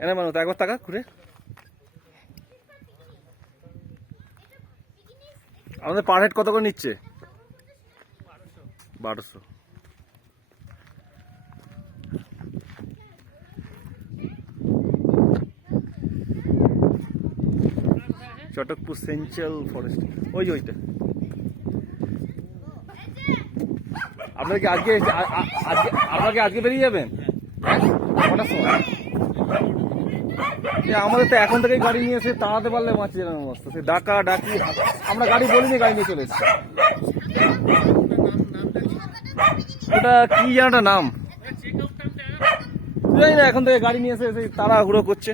এনে মানুষ একবার টাকা ঘুরে আমাদের পার হেড কত করে নিচ্ছে? বারোশো। চটকপুর সেন্ট্রাল ফরেস্ট ওই যে ওইটা। আপনার কি আজকে আজকে আপনারা কি আজকে বেরিয়ে যাবেন? হ্যাঁ? কটার সময় এ আমাদের তো এখন থেকেই গাড়ি নিয়ে এসে তাড়াতে পারলে বাঁচিয়ে যাবে অবস্থা। সে ডাকা, ডাকি, আমরা গাড়ি বলিনি, গাড়ি নিয়ে চলে এসেছি। ওটা কি একটা নাম? না এখন থেকে গাড়ি নিয়ে এসে এসে তাড়াহুড়ো করছে।